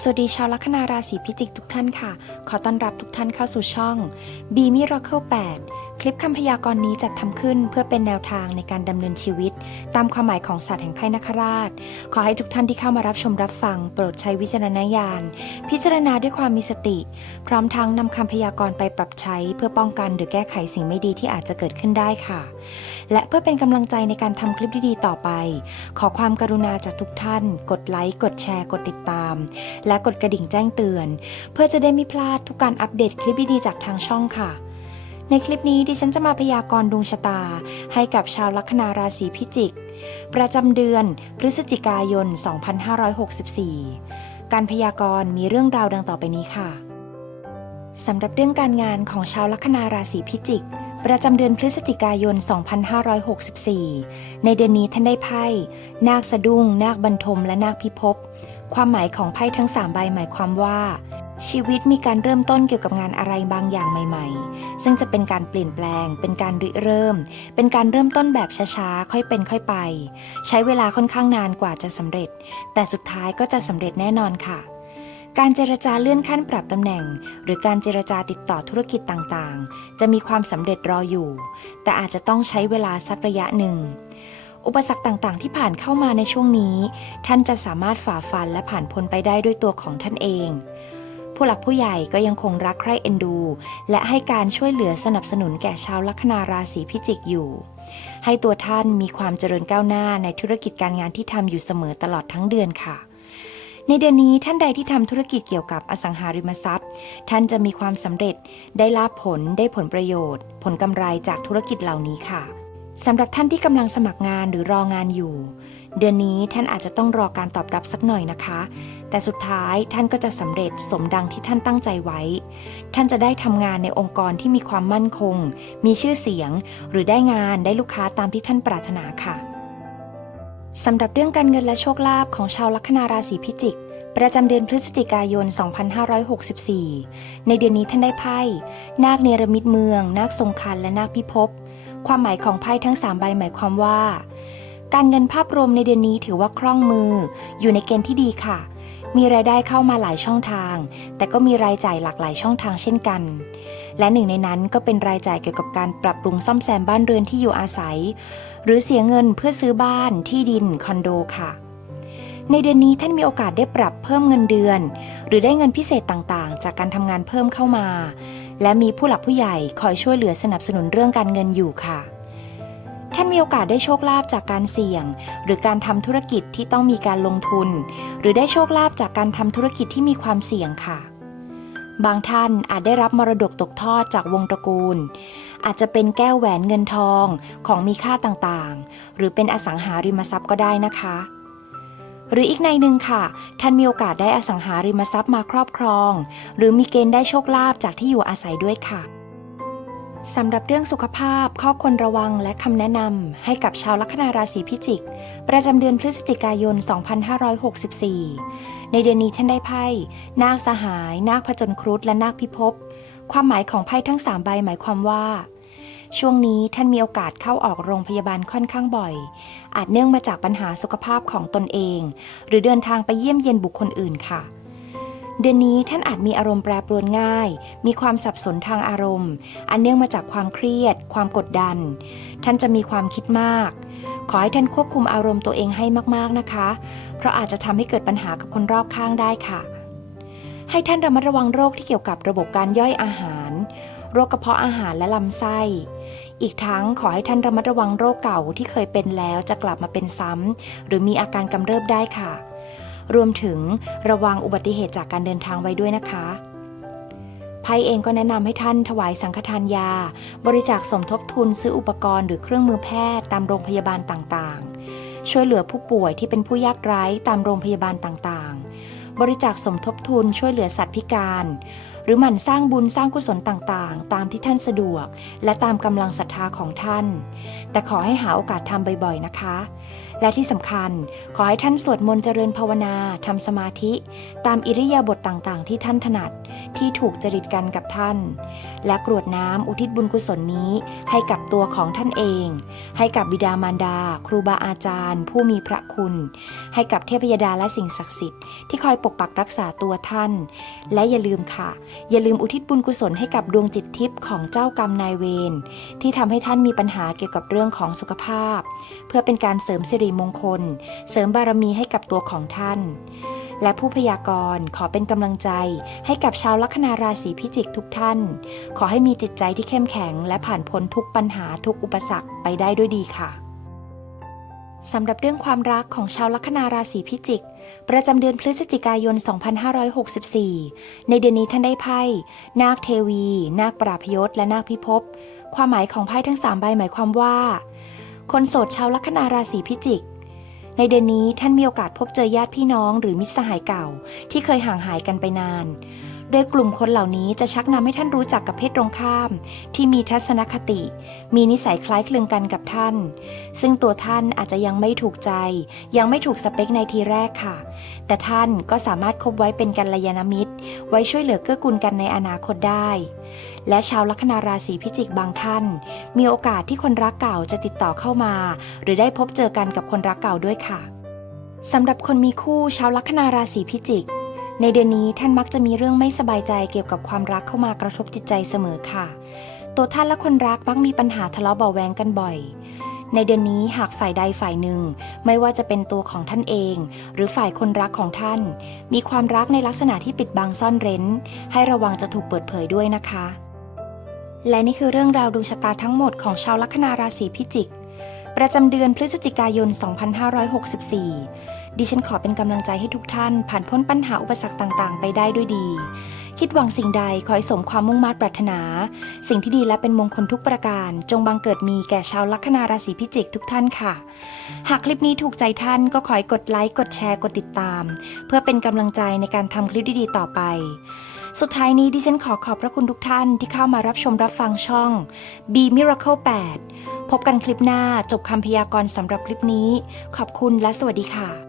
สวัสดีชาวลัคนาราศีพิจิกทุกท่านค่ะ ขอต้อนรับทุกท่านเข้าสู่ช่อง B Miracle 8 คลิปคำพยากรณ์นี้จัดทำขึ้นเพื่อเป็นแนวทางในการดำเนินชีวิต ตามความหมายของศาสตร์แห่งไพ่นคราช ขอให้ทุกท่านที่เข้ามารับชมรับฟัง โปรดใช้วิจารณญาณ พิจารณาด้วยความมีสติ พร้อมทั้งนำคำพยากรณ์ไปปรับใช้ เพื่อป้องกันหรือแก้ไขสิ่งไม่ดีที่อาจจะเกิดขึ้นได้ค่ะ และเพื่อเป็นกำลังใจในการทำคลิปดีๆต่อไป ขอความกรุณาจากทุกท่าน กดไลค์กดแชร์ กดติดตามและกดกระดิ่งแจ้งเตือน เพื่อจะได้ไม่พลาดทุกการอัปเดตคลิปดีๆจากทางช่องค่ะ ในคลิปนี้ดิฉันจะมาพยากรณ์ดวงชะตา ให้กับชาวลัคนาราศีพิจิก ประจำเดือนพฤศจิกายน 2564 การพยากรณ์มีเรื่องราวดังต่อไปนี้ค่ะสำหรับเรื่องการงานของชาวลัคนาราศีพิจิก ประจำเดือนพฤศจิกายน 2564 ในเดือนนี้ท่านได้ไพ่ นาคสะดุ้ง นาคบรรทม และนาคพิภพ ความหมายของไพ่ทั้ง3ใบหมายความว่า ชีวิตมีการเริ่มต้นเกี่ยวกับงานอะไรบางอย่างใหม่ ๆ ซึ่งจะเป็นการเปลี่ยนแปลง เป็นการริเริ่ม เป็นการเริ่มต้นแบบช้าๆ ค่อยเป็นค่อยไป ใช้เวลาค่อนข้างนานกว่าจะสำเร็จ แต่สุดท้ายก็จะสำเร็จแน่นอนค่ะการเจรจาเลื่อนขั้นปรับตำแหน่ง หรือการเจรจาติดต่อธุรกิจต่างๆ จะมีความสำเร็จรออยู่ แต่อาจจะต้องใช้เวลาสักระยะหนึ่ง อุปสรรคต่างๆ ที่ผ่านเข้ามาในช่วงนี้ ท่านจะสามารถฝ่าฟันและผ่านพ้นไปได้ด้วยตัวของท่านเอง ผู้หลักผู้ใหญ่ก็ยังคงรักใคร่เอ็นดู และให้การช่วยเหลือสนับสนุนแก่ชาวลัคนาราศีพิจิกอยู่ ให้ตัวท่านมีความเจริญก้าวหน้าในธุรกิจการงานที่ทำอยู่เสมอตลอดทั้งเดือนค่ะในเดือนนี้ท่านใดที่ทำธุรกิจเกี่ยวกับอสังหาริมทรัพย์ ท่านจะมีความสำเร็จได้ลาภผลได้ผลประโยชน์ ผลกำไรจากธุรกิจเหล่านี้ค่ะ สำหรับท่านที่กำลังสมัครงานหรือรองานอยู่ เดือนนี้ท่านอาจจะต้องรอการตอบรับสักหน่อยนะคะ แต่สุดท้ายท่านก็จะสำเร็จสมดังที่ท่านตั้งใจไว้ ท่านจะได้ทำงานในองค์กรที่มีความมั่นคง มีชื่อเสียง หรือได้งานได้ลูกค้าตามที่ท่านปรารถนาค่ะสำหรับเรื่องการเงินและโชคลาภของชาวลัคนาราศีพิจิก ประจำเดือนพฤศจิกายน 2564 ในเดือนนี้ท่านได้ไพ่ นาคเนรมิตเมือง นาคทรงคันและนาคพิภพ ความหมายของไพ่ทั้ง 3 ใบหมายความว่า การเงินภาพรวมในเดือนนี้ถือว่าคล่องมือ อยู่ในเกณฑ์ที่ดีค่ะ มีรายได้เข้ามาหลายช่องทาง แต่ก็มีรายจ่ายหลากหลายช่องทางเช่นกัน และหนึ่งในนั้นก็เป็นรายจ่ายเกี่ยวกับการปรับปรุงซ่อมแซมบ้านเรือนที่อยู่อาศัย หรือเสียเงินเพื่อซื้อบ้านที่ดินคอนโดค่ะในเดือนนี้ท่านมีโอกาสได้ปรับเพิ่มเงินเดือน หรือได้เงินพิเศษต่างๆ จากการทำงานเพิ่มเข้ามา และมีผู้หลักผู้ใหญ่คอยช่วยเหลือสนับสนุนเรื่องการเงินอยู่ค่ะ ท่านมีโอกาสได้โชคลาภจากการเสี่ยง หรือการทำธุรกิจที่ต้องมีการลงทุน หรือได้โชคลาภจากการทำธุรกิจที่มีความเสี่ยงค่ะ บางท่านอาจได้รับมรดกตกทอดจากวงตระกูล อาจจะเป็นแก้วแหวนเงินทองของมีค่าต่างๆ หรือเป็นอสังหาริมทรัพย์ก็ได้นะคะ หรืออีกในหนึ่งค่ะ ท่านมีโอกาสได้อสังหาริมทรัพย์มาครอบครอง หรือมีเกณฑ์ได้โชคลาภจากที่อยู่อาศัยด้วยค่ะสำหรับเรื่องสุขภาพ ข้อควรระวังและคำแนะนำให้กับชาวลัคนาราศีพิจิก ประจำเดือนพฤศจิกายน 2564 ในเดือนนี้ท่านได้ไพ่นาคสหาย นาคผจญครุฑและนาคพิภพ ความหมายของไพ่ทั้ง 3 ใบหมายความว่า ช่วงนี้ท่านมีโอกาสเข้าออกโรงพยาบาลค่อนข้างบ่อย อาจเนื่องมาจากปัญหาสุขภาพของตนเอง หรือเดินทางไปเยี่ยมเยียนบุคคลอื่นค่ะ เดือนนี้ท่านอาจมีอารมณ์แปรปรวนง่าย มีความสับสนทางอารมณ์ อันเนื่องมาจากความเครียด ความกดดัน ท่านจะมีความคิดมาก ขอให้ท่านควบคุมอารมณ์ตัวเองให้มากๆนะคะ เพราะอาจจะทำให้เกิดปัญหากับคนรอบข้างได้ค่ะ ให้ท่านระมัดระวังโรคที่เกี่ยวกับระบบการย่อยอาหาร โรคกระเพาะอาหารและลำไส้ อีกทั้งขอให้ท่านระมัดระวังโรคเก่าที่เคยเป็นแล้วจะกลับมาเป็นซ้ำหรือมีอาการกำเริบได้ค่ะ รวมถึงระวังอุบัติเหตุจากการเดินทางไว้ด้วยนะคะไพ่เองก็แนะนำให้ท่านถวายสังฆทานยา บริจาคสมทบทุนซื้ออุปกรณ์หรือเครื่องมือแพทย์ตามโรงพยาบาลต่างๆ ช่วยเหลือผู้ป่วยที่เป็นผู้ยากไร้ตามโรงพยาบาลต่างๆ บริจาคสมทบทุนช่วยเหลือสัตว์พิการ หรือหมั่นสร้างบุญสร้างกุศลต่างๆ ตามที่ท่านสะดวก และตามกำลังศรัทธาของท่าน แต่ขอให้หาโอกาสทำบ่อยๆนะคะ และที่สำคัญ ขอให้ท่านสวดมนต์เจริญภาวนาทำสมาธิ ตามอิริยาบถต่างๆ ที่ท่านถนัดที่ถูกจริตกันกับท่าน และกรวดน้ำอุทิศบุญกุศลนี้ ให้กับตัวของท่านเอง ให้กับบิดามารดา ครูบาอาจารย์ ผู้มีพระคุณ ให้กับเทพยดาและสิ่งศักดิ์สิทธิ์ที่คอยปกปักรักษาตัวท่าน และอย่าลืมค่ะ อย่าลืมอุทิศบุญกุศลให้กับดวงจิตทิพย์ของเจ้ากรรมนายเวรที่ทำให้ท่านมีปัญหาเกี่ยวกับเรื่องของสุขภาพ เพื่อเป็นการเสริมสิริมงคล เสริมบารมีให้กับตัวของท่าน และผู้พยากรณ์ขอเป็นกำลังใจให้กับชาวลัคนาราศีพิจิกทุกท่าน ขอให้มีจิตใจที่เข้มแข็ง และผ่านพ้นทุกปัญหาทุกอุปสรรคไปได้ด้วยดีค่ะสำหรับเรื่องความรักของชาวลัคนาราศีพิจิก ประจำเดือนพฤศจิกายน 2564 ในเดือนนี้ท่านได้ไพ่ นาคเทวี นาคปราพยศ และนาคพิภพ ความหมายของไพ่ทั้ง 3 ใบหมายความว่า คนโสดชาวลัคนาราศีพิจิก ในเดือนนี้ท่านมีโอกาสพบเจอญาติพี่น้องหรือมิตรสหายเก่า ที่เคยห่างหายกันไปนาน โดยกลุ่มคนเหล่านี้จะชักนำให้ท่านรู้จักกับเพศตรงข้าม ที่มีทัศนคติ มีนิสัยคล้ายคลึงกันกับท่าน ซึ่งตัวท่านอาจจะยังไม่ถูกใจ ยังไม่ถูกสเปคในทีแรกค่ะ แต่ท่านก็สามารถคบไว้เป็นกัลยาณมิตร ไว้ช่วยเหลือเกื้อกูลกันในอนาคตได้ และชาวลัคนาราศีพิจิกบางท่าน มีโอกาสที่คนรักเก่าจะติดต่อเข้ามา หรือได้พบเจอกันกับคนรักเก่าด้วยค่ะสำหรับคนมีคู่ชาวลัคนาราศีพิจิก ในเดือนนี้ท่านมักจะมีเรื่องไม่สบายใจเกี่ยวกับความรักเข้ามากระทบจิตใจเสมอค่ะ ตัวท่านและคนรักมักมีปัญหาทะเลาะเบาแวงกันบ่อย ในเดือนนี้หากฝ่ายใดฝ่ายหนึ่ง ไม่ว่าจะเป็นตัวของท่านเอง หรือฝ่ายคนรักของท่าน มีความรักในลักษณะที่ปิดบังซ่อนเร้น ให้ระวังจะถูกเปิดเผยด้วยนะคะ และนี่คือเรื่องราวดวงชะตาทั้งหมดของชาวลัคนาราศีพิจิก ประจำเดือนพฤศจิกายน 2564 ดิฉันขอเป็นกำลังใจให้ทุกท่านผ่านพ้นปัญหาอุปสรรคต่างๆ ไปได้ด้วยดี คิดหวังสิ่งใดขอให้สมความมุ่งมั่นปรารถนา สิ่งที่ดีและเป็นมงคลทุกประการ จงบังเกิดมีแก่ชาวลัคนาราศีพิจิกทุกท่านค่ะ หากคลิปนี้ถูกใจท่านก็ขอให้กดไลค์ กดแชร์ กดติดตาม เพื่อเป็นกำลังใจในการทำคลิปดีๆ ต่อไปสุดท้ายนี้ดิฉันขอขอบพระคุณทุกท่านที่เข้ามารับชมรับฟังช่อง B Miracle 8 พบกันคลิปหน้าจบคำพยากรณ์สำหรับคลิปนี้ ขอบคุณและสวัสดีค่ะ